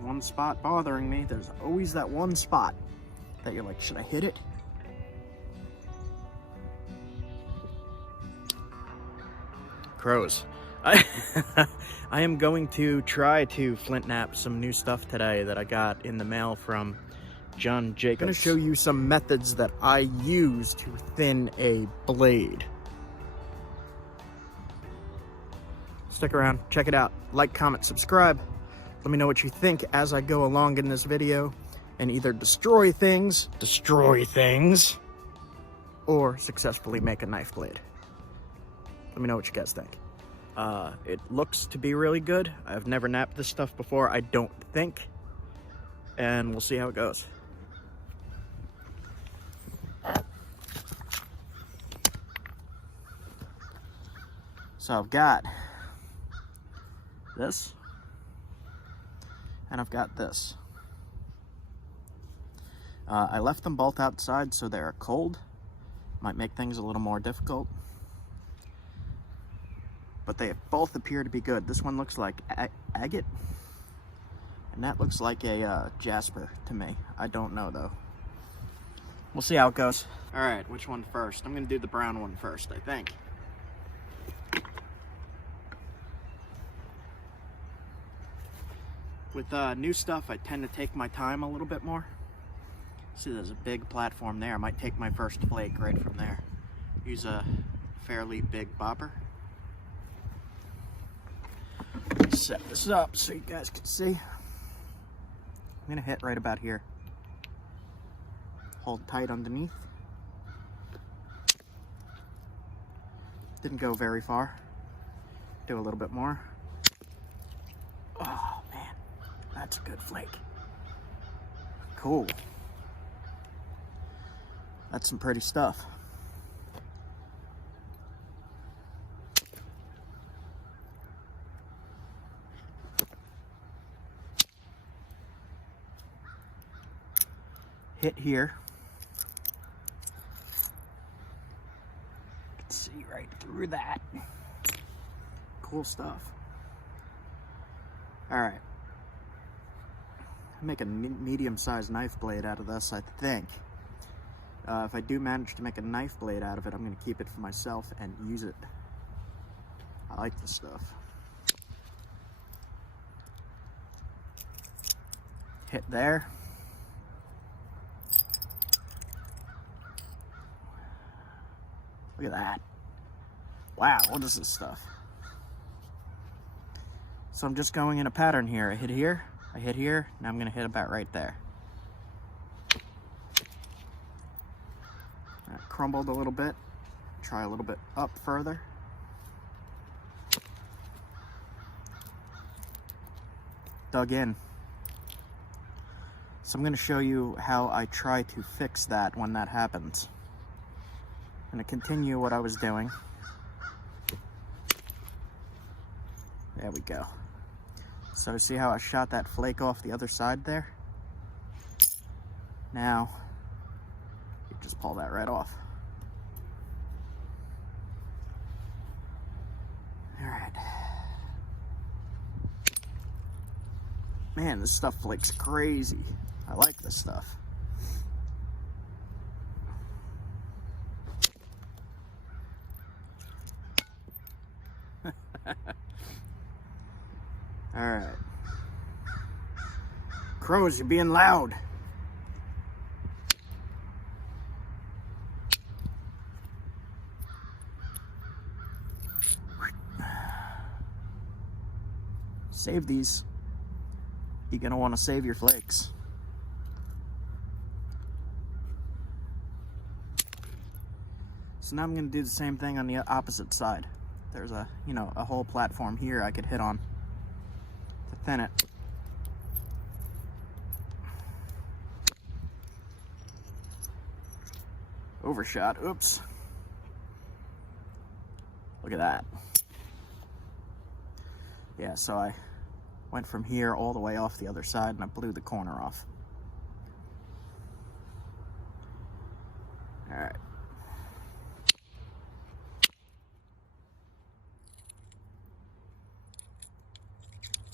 one spot bothering me. There's always that one spot that you're like, should I hit it? Crows. I am going to try to flint knap some new stuff today that I got in the mail from John Jacobs. I'm going to show you some methods that I use to thin a blade. Stick around, check it out, like, comment, subscribe. Let me know what you think as I go along in this video and either destroy things, or successfully make a knife blade. Let me know what you guys think. It looks to be really good. I've never knapped this stuff before, I don't think. And we'll see how it goes. So I've got this, and I've got this. I left them both outside so they're cold. Might make things a little more difficult. But they both appear to be good. This one looks like Agate, and that looks like a Jasper to me. I don't know though. We'll see how it goes. All right, which one first? I'm gonna do the brown one first, I think. With new stuff, I tend to take my time a little bit more. See, there's a big platform there. I might take my first flake right from there. Use a fairly big bopper. Set this up so you guys can see. I'm gonna hit right about here. Hold tight underneath. Didn't go very far. Do a little bit more. Oh man, that's a good flake. Cool. That's some pretty stuff. Hit here. You can see right through that. Cool stuff. All right. Make a medium-sized knife blade out of this, I think. If I do manage to make a knife blade out of it, I'm going to keep it for myself and use it. I like this stuff. Hit there. Look at that. Wow, what is this stuff? So I'm just going in a pattern here. I hit here, now I'm gonna hit about right there. That crumbled a little bit. Try a little bit up further. Dug in. So I'm gonna show you how I try to fix that when that happens. I'm going to continue what I was doing. There we go. So see how I shot that flake off the other side there? Now, you just pull that right off. All right. Man, this stuff flakes crazy. I like this stuff. All right. Crows, you're being loud. Save these. You're gonna want to save your flakes. So now I'm gonna do the same thing on the opposite side. There's a whole platform here I could hit on to thin it. Overshot, oops. Look at that. Yeah, so I went from here all the way off the other side and I blew the corner off. All right.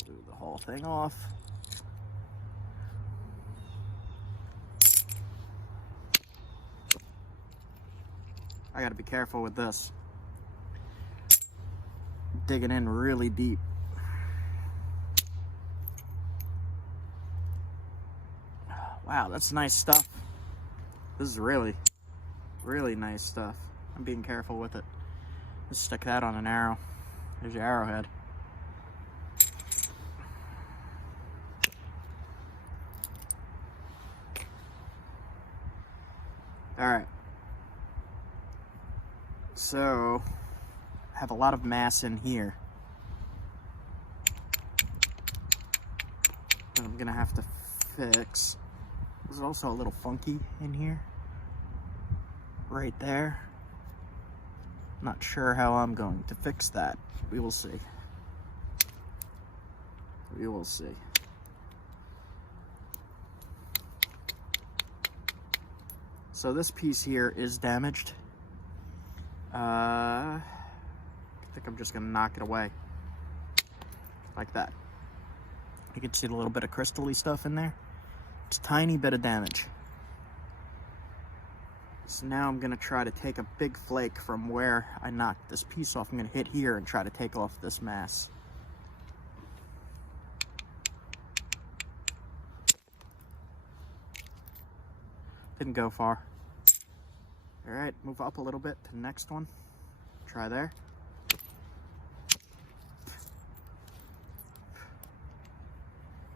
Blew the whole thing off. I gotta be careful with this. Digging in really deep. Wow, that's nice stuff. This is really, really nice stuff. I'm being careful with it. Let's stick that on an arrow. There's your arrowhead. Alright. So, I have a lot of mass in here. That I'm gonna have to fix. There's also a little funky in here. Right there. Not sure how I'm going to fix that. We will see. We will see. So this piece here is damaged. I think I'm just gonna knock it away. Like that. You can see the little bit of crystal-y stuff in there. It's a tiny bit of damage. So now I'm gonna try to take a big flake from where I knocked this piece off. I'm gonna hit here and try to take off this mass. Didn't go far. All right, move up a little bit to the next one. Try there.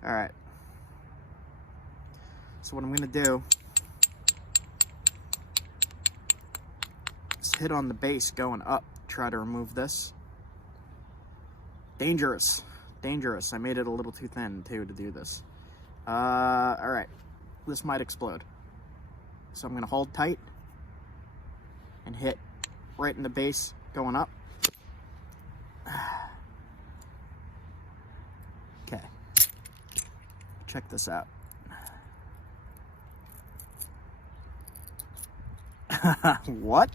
All right. So what I'm gonna do is hit on the base going up, try to remove this. Dangerous, dangerous. I made it a little too thin too to do this. All right, this might explode. So I'm gonna hold tight and hit right in the base going up. Okay, check this out. What?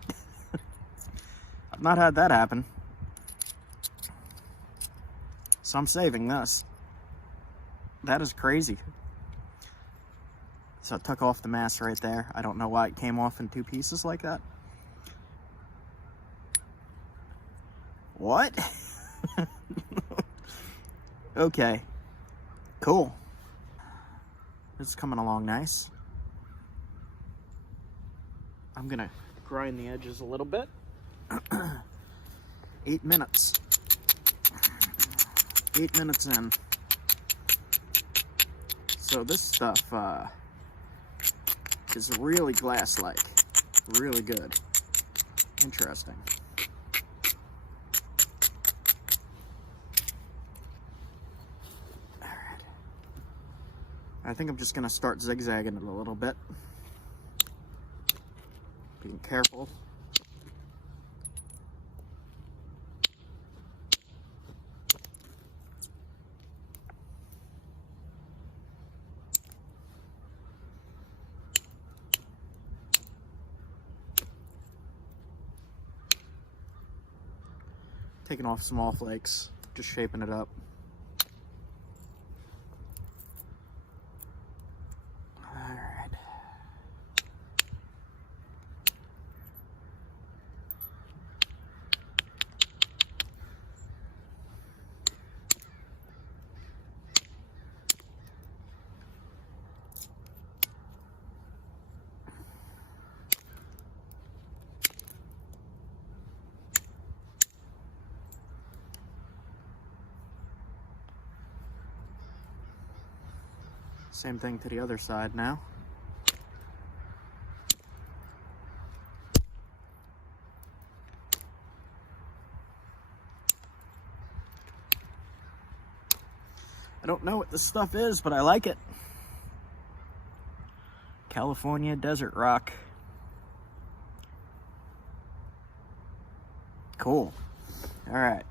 I've not had that happen. So I'm saving this. That is crazy. So I took off the mass right there. I don't know why it came off in two pieces like that. What? Okay. Cool. This is coming along nice. I'm gonna grind the edges a little bit. 8 minutes. 8 minutes in. So this stuff is really glass-like. Really good. Interesting. Alright. I think I'm just gonna start zigzagging it a little bit. Being careful. Taking off small flakes, just shaping it up. Alright. Same thing to the other side now. I don't know what this stuff is, but I like it. California desert rock. Cool. All right.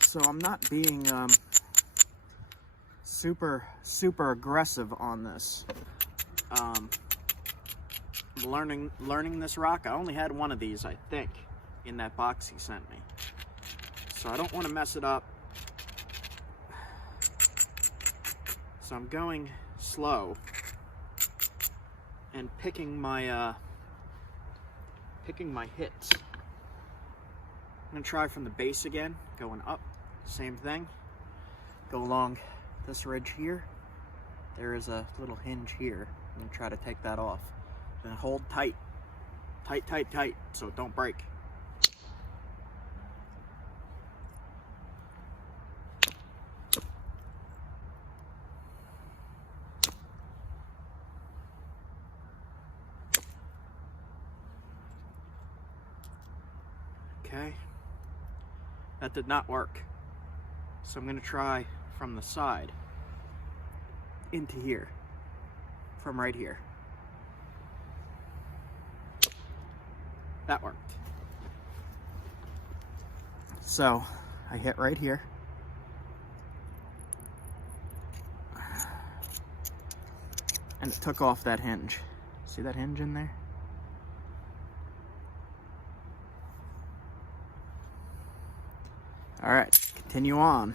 So I'm not being super aggressive on this. Learning this rock. I only had one of these, I think, in that box he sent me. So I don't want to mess it up. So I'm going slow. and picking my hits. I'm gonna try from the base again, going up, same thing. Go along this ridge here. There is a little hinge here. I'm gonna try to take that off. Then hold tight, tight, tight, tight, so it don't break. Okay, that did not work. So I'm gonna try from the side into here, from right here. That worked. So I hit right here. And it took off that hinge. See that hinge in there? All right, continue on.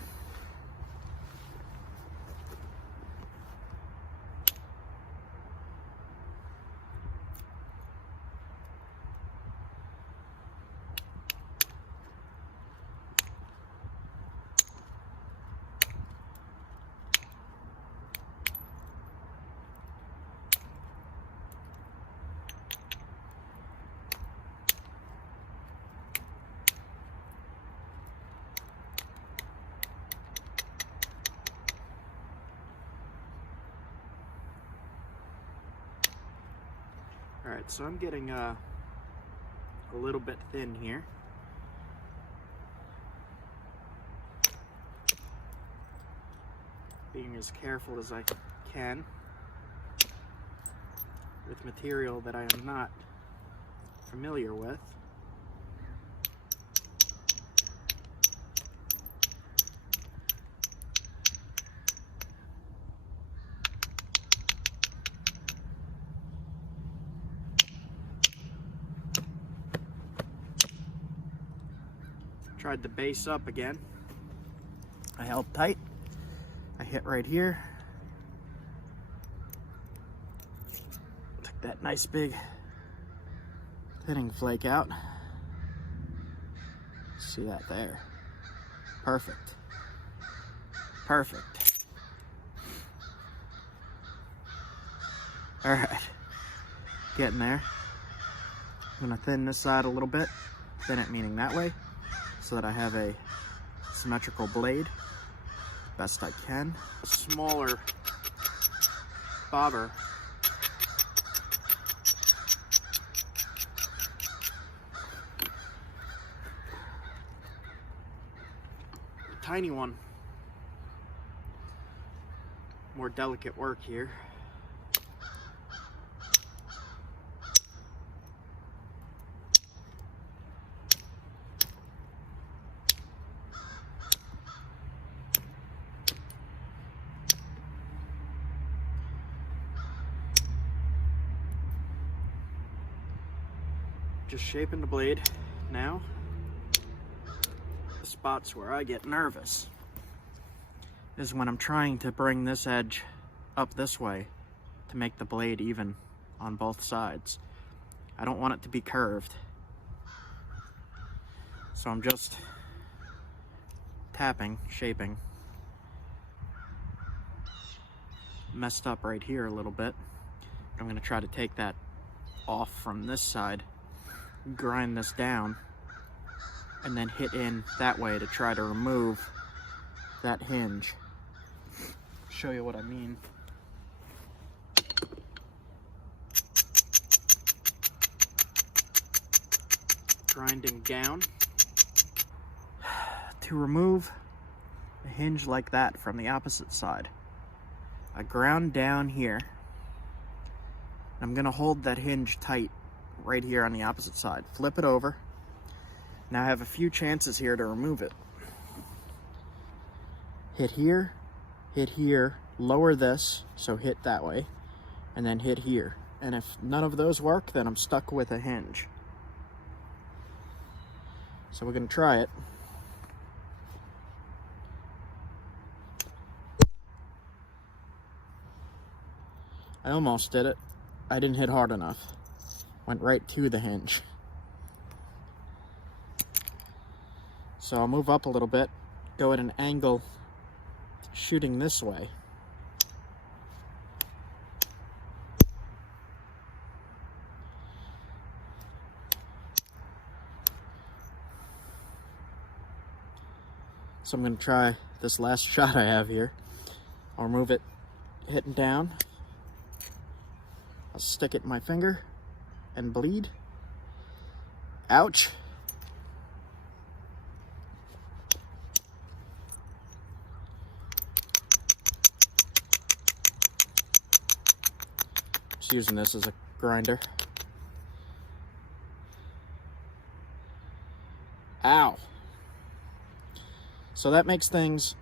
All right, so I'm getting a little bit thin here. Being as careful as I can with material that I am not familiar with. Tried the base up again. I held tight. I hit right here. Took that nice big thinning flake out. See that there? Perfect. Perfect. All right, getting there. I'm gonna thin this side a little bit. Thin it meaning that way, so that I have a symmetrical blade best I can. A smaller bobber tiny one, more delicate work here. Just shaping the blade now. The spots where I get nervous is when I'm trying to bring this edge up this way to make the blade even on both sides. I don't want it to be curved. So I'm just tapping, shaping. Messed up right here a little bit. I'm gonna try to take that off from this side, grind this down, and then hit in that way to try to remove that hinge. Show you what I mean. Grinding down to remove a hinge like that from the opposite side. I ground down here. I'm gonna hold that hinge tight right here on the opposite side. Flip it over. Now I have a few chances here to remove it. Hit here, lower this, so hit that way, and then hit here. And if none of those work, then I'm stuck with a hinge. So we're gonna try it. I almost did it. I didn't hit hard enough. Went right to the hinge. So I'll move up a little bit, go at an angle shooting this way. So I'm going to try this last shot I have here. I'll move it hitting down. I'll stick it in my finger and bleed. Ouch. Just using this as a grinder. Ow. So that makes things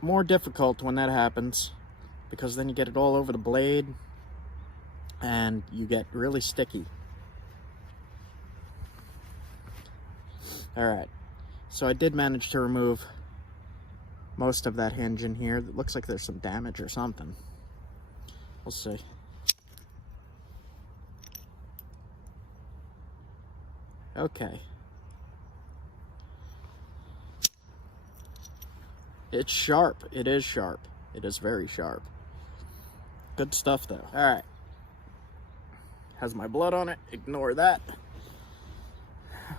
more difficult when that happens, because then you get it all over the blade and you get really sticky. Alright, so I did manage to remove most of that hinge in here. It looks like there's some damage or something. We'll see. Okay. It's sharp. It is sharp. It is very sharp. Good stuff, though. Alright. Has my blood on it. Ignore that.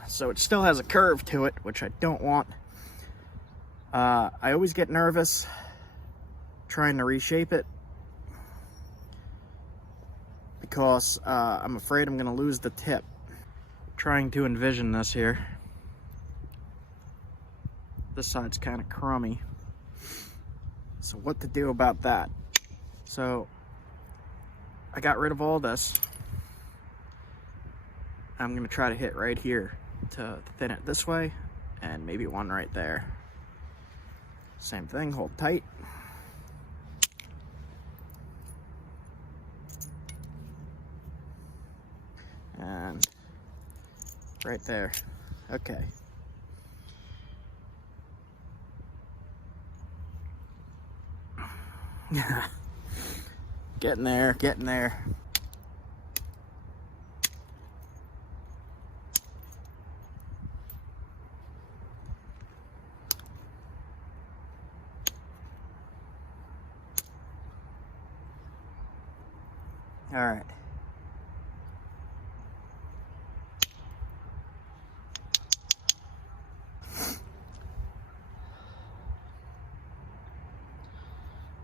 So it still has a curve to it, which I don't want. I always get nervous trying to reshape it because I'm afraid I'm going to lose the tip. Trying to envision this here. This side's kind of crummy. So what to do about that? So I got rid of all this. I'm going to try to hit right here to thin it this way, and maybe one right there. Same thing, hold tight. And right there. Okay. Getting there, getting there. All right.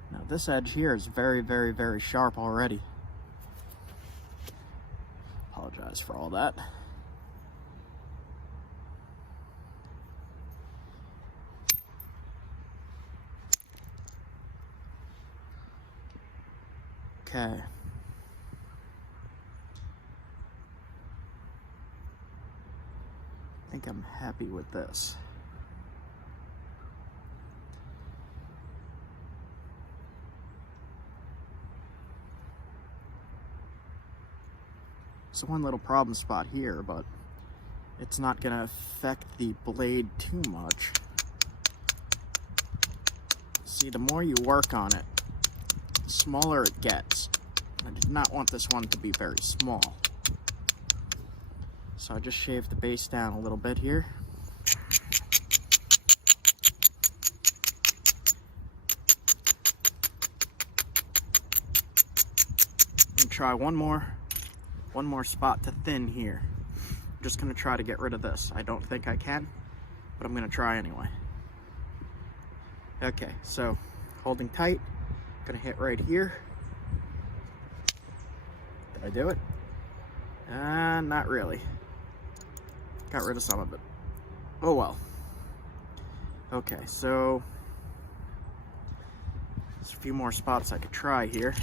Now this edge here is very, very, very sharp already. Apologize for all that. Okay. I think I'm happy with this. It's one little problem spot here, but it's not going to affect the blade too much. See, the more you work on it, the smaller it gets. I did not want this one to be very small. So I just shaved the base down a little bit here. And try one more spot to thin here. I'm just gonna try to get rid of this. I don't think I can, but I'm gonna try anyway. Okay, so holding tight, gonna hit right here. Did I do it? Not really. Got rid of some of it. Oh well. Okay, so there's a few more spots I could try here.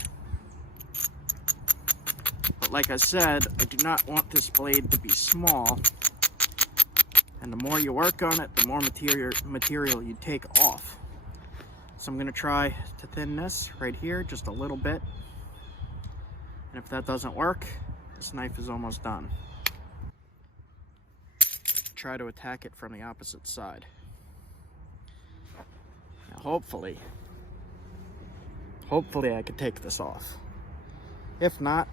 But like I said, I do not want this blade to be small. And the more you work on it, the more material you take off. So I'm going to try to thin this right here just a little bit. And if that doesn't work, this knife is almost done. Try to attack it from the opposite side. Now hopefully I could take this off. If not,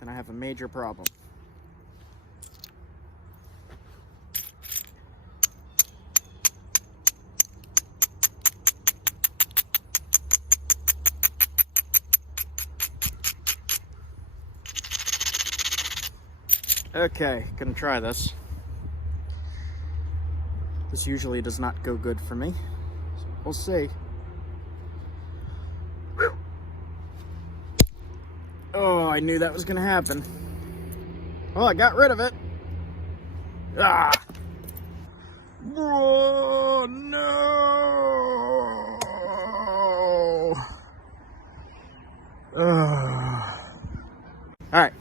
then I have a major problem. Okay, gonna try this. This usually does not go good for me, so we'll see. Whew. Oh, I knew that was gonna happen. Oh, I got rid of it. Ah! Oh, no! Alright.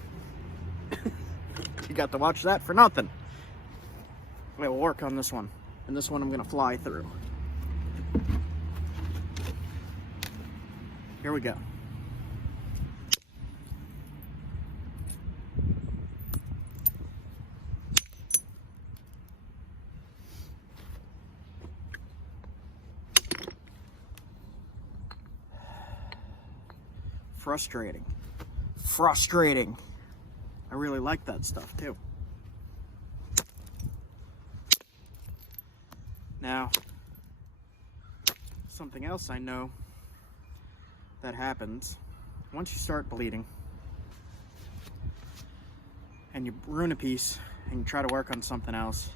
You got to watch that for nothing. We'll work on this one. And this one I'm gonna fly through. Here we go. Frustrating. Frustrating. I really like that stuff too. Now, something else I know that happens once you start bleeding and you ruin a piece and you try to work on something else,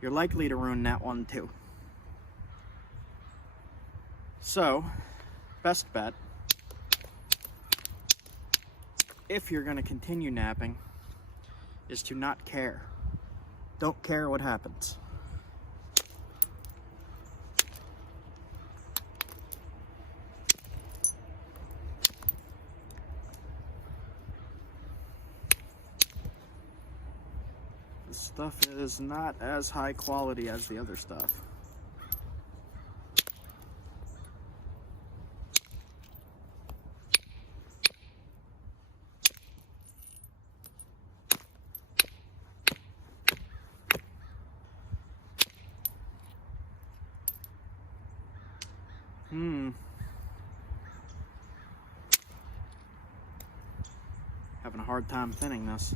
you're likely to ruin that one too. So, best bet, if you're going to continue napping, is to not care. Don't care what happens. This stuff is not as high quality as the other stuff. Having a hard time thinning this.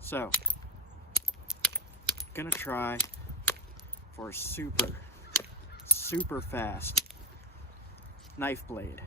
So, gonna try for a super fast knife blade.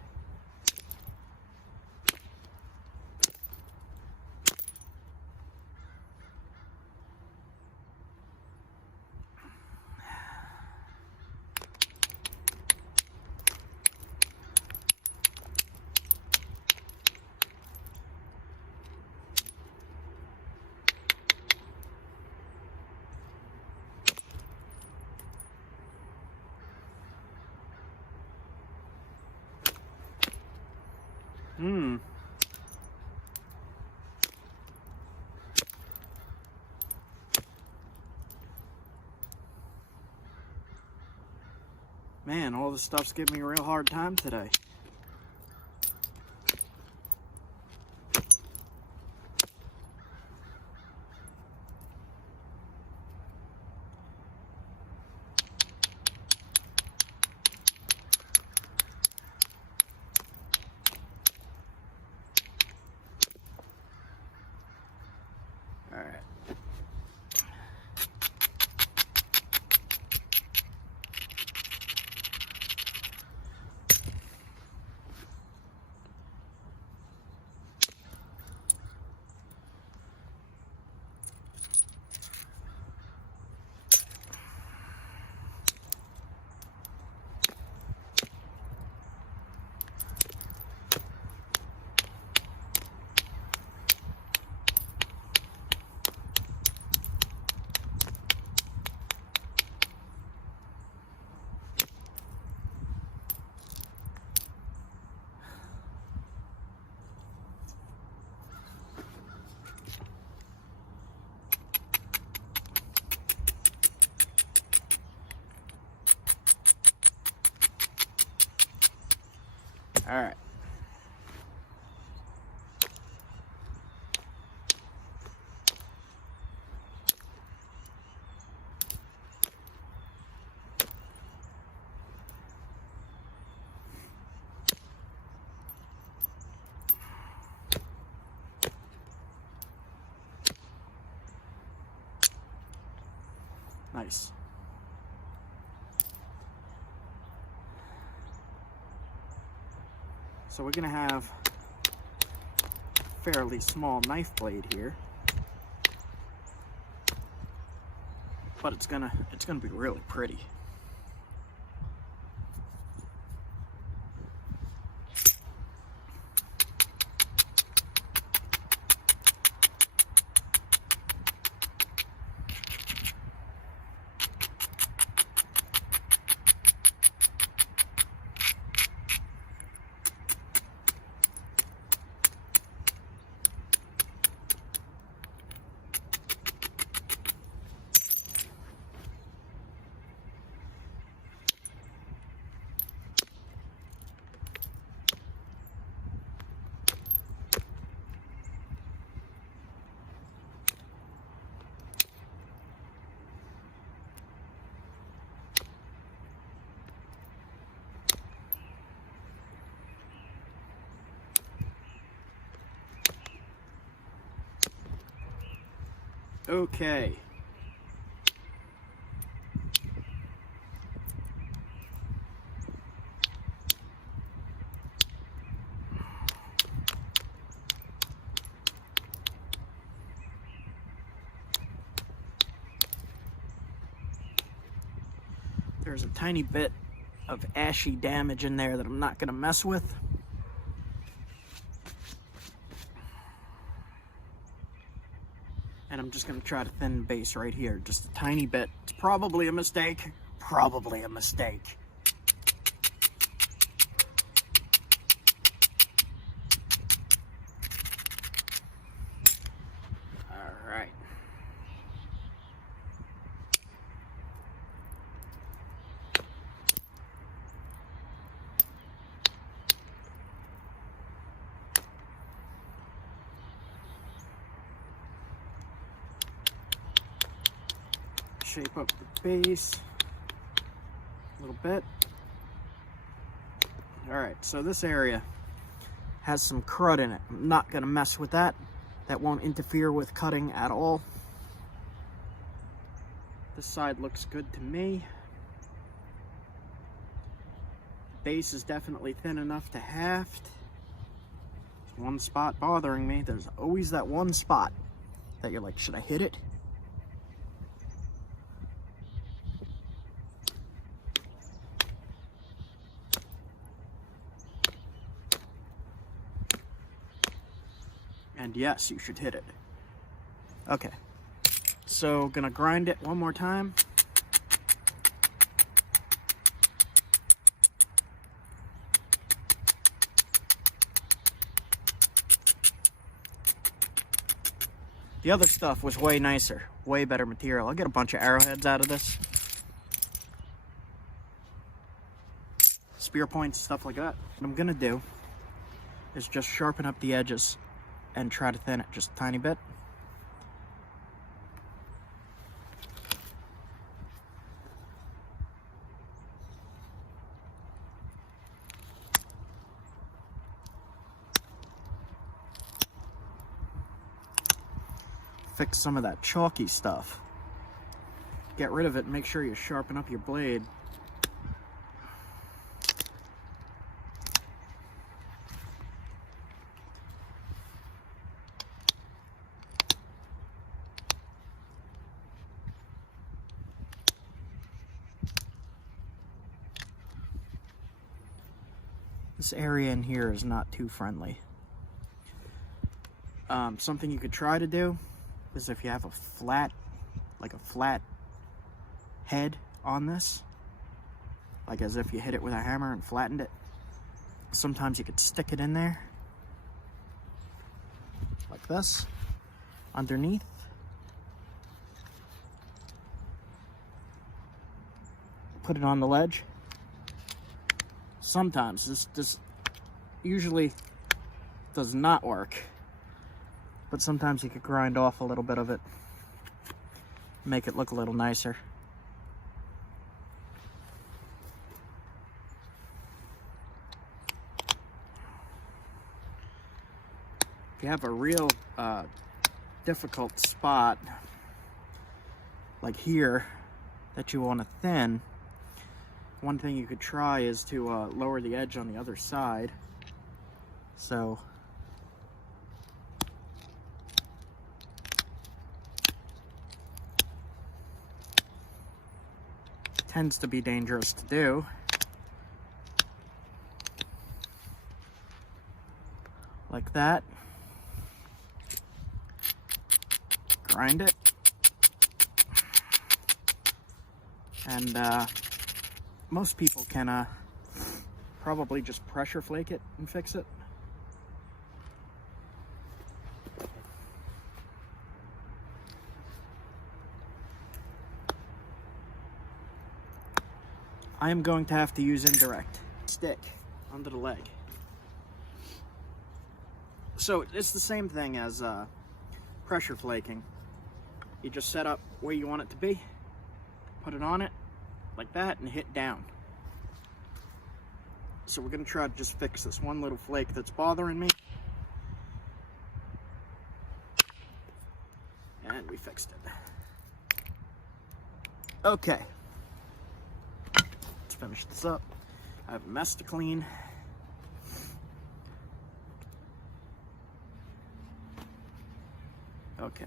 Man, all this stuff's giving me a real hard time today. All right. All right. Nice. So we're gonna have a fairly small knife blade here, but it's gonna be really pretty. Okay. There's a tiny bit of ashy damage in there that I'm not gonna mess with. And I'm just gonna try to thin the base right here, just a tiny bit. It's probably a mistake, probably a mistake. All right. Shape up the base a little bit. All right, so this area has some crud in it. I'm not gonna mess with that. That won't interfere with cutting at all. This side looks good to me. Base is definitely thin enough to haft. There's one spot bothering me. There's always that one spot that you're like, should I hit it? And yes, you should hit it. Okay, so gonna grind it one more time. The other stuff was way nicer, way better material. I'll get a bunch of arrowheads out of this. Spear points, stuff like that. What I'm gonna do is just sharpen up the edges and try to thin it just a tiny bit. Fix some of that chalky stuff. Get rid of it and make sure you sharpen up your blade. This area in here is not too friendly. Something you could try to do is if you have a flat head on this, like as if you hit it with a hammer and flattened it, sometimes you could stick it in there, like this, underneath. Put it on the ledge. Sometimes this usually does not work, but sometimes you could grind off a little bit of it, make it look a little nicer. If you have a real difficult spot like here that you want to thin, one thing you could try is to lower the edge on the other side. So tends to be dangerous to do. Like that. Grind it. And most people can probably just pressure flake it and fix it. I am going to have to use indirect stick under the leg. So it's the same thing as pressure flaking. You just set up where you want it to be, put it on it like that, and hit down. So we're gonna try to just fix this one little flake that's bothering me. And we fixed it. Okay. Let's finish this up. I have a mess to clean. Okay.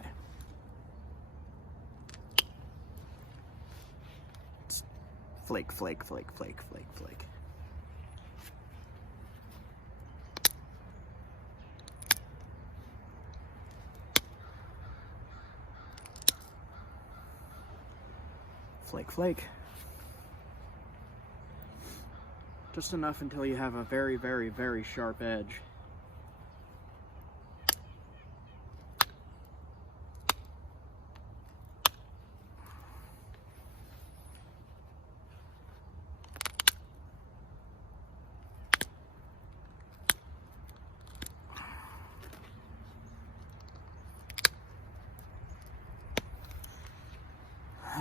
It's flake, flake, flake, flake, flake, flake. Flake, flake. Just enough until you have a very, very, very sharp edge.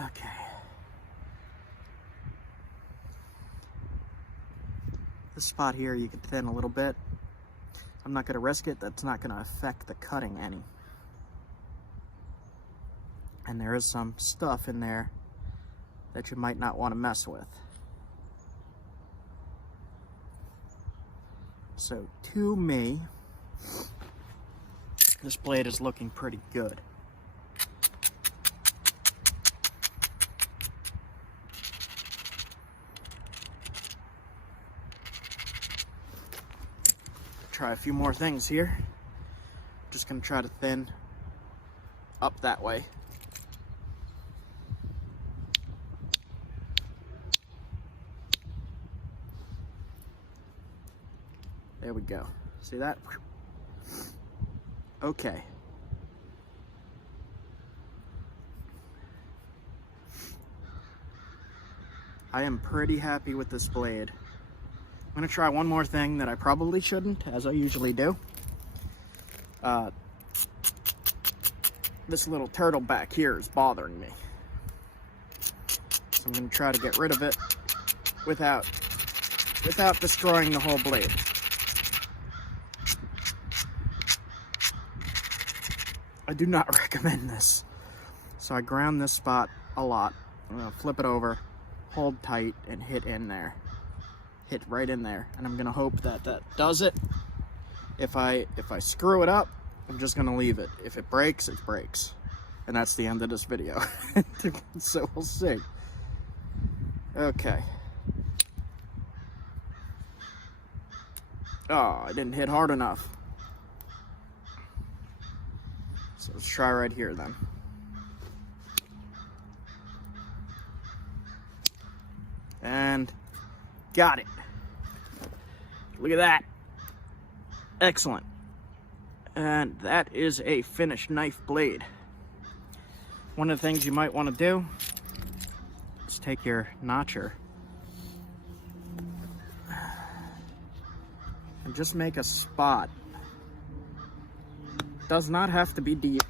Okay. This spot here you can thin a little bit. I'm not going to risk it. That's not going to affect the cutting any. And there is some stuff in there that you might not want to mess with. So to me, this blade is looking pretty good. Try a few more things here. Just gonna try to thin up that way. There we go. See that? Okay. I am pretty happy with this blade. I'm gonna try one more thing that I probably shouldn't, as I usually do. This little turtle back here is bothering me. So I'm gonna try to get rid of it without destroying the whole blade. I do not recommend this. So I ground this spot a lot. I'm gonna flip it over, hold tight, and hit in there. Hit right in there, and I'm gonna hope that that does it. If I screw it up, I'm just gonna leave it. If it breaks, it breaks, and that's the end of this video. So we'll see. Okay. Oh, I didn't hit hard enough. So let's try right here then. And got it. Look at that. Excellent. And that is a finished knife blade. One of the things you might want to do is take your notcher and just make a spot. Does not have to be deep.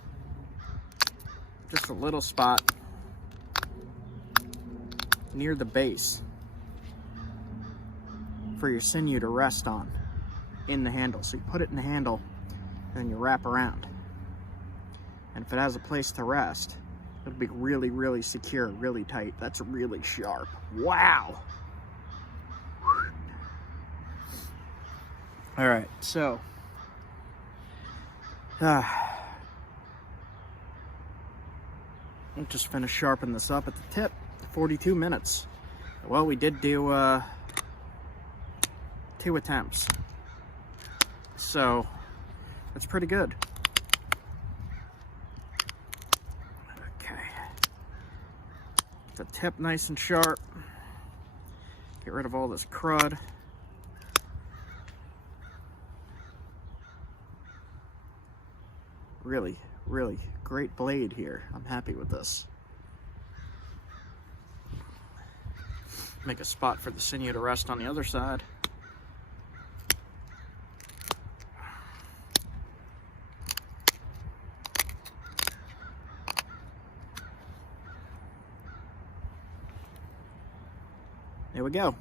Just a little spot near the base for your sinew to rest on in the handle. So you put it in the handle and then you wrap around. And if it has a place to rest, it'll be really, really secure, really tight. That's really sharp. Wow. All right, so I'll just finish sharpening this up at the tip. 42 minutes. Well, we did do 2 attempts, so that's pretty good. Okay, the tip nice and sharp. Get rid of all this crud. Really, really great blade here. I'm happy with this. Make a spot for the sinew to rest on the other side. There we go.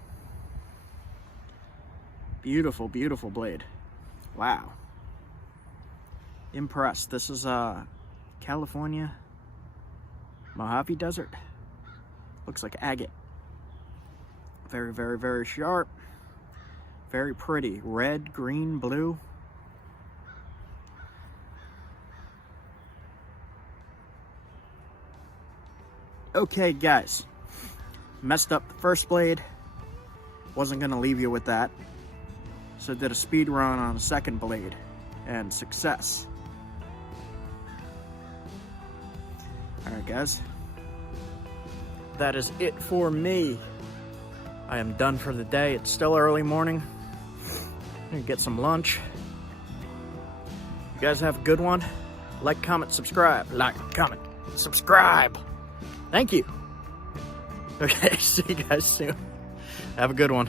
Beautiful, beautiful blade. Wow. Impressed. This is California Mojave Desert. Looks like agate. Very, very, very sharp. Very pretty. Red, green, blue. Okay, guys. Messed up the first blade. Wasn't gonna leave you with that. So did a speed run on a second blade. And success. Alright, guys. That is it for me. I am done for the day. It's still early morning. I'm gonna get some lunch. You guys have a good one. Like, comment, subscribe. Like, comment, subscribe. Thank you. Okay, see you guys soon. Have a good one.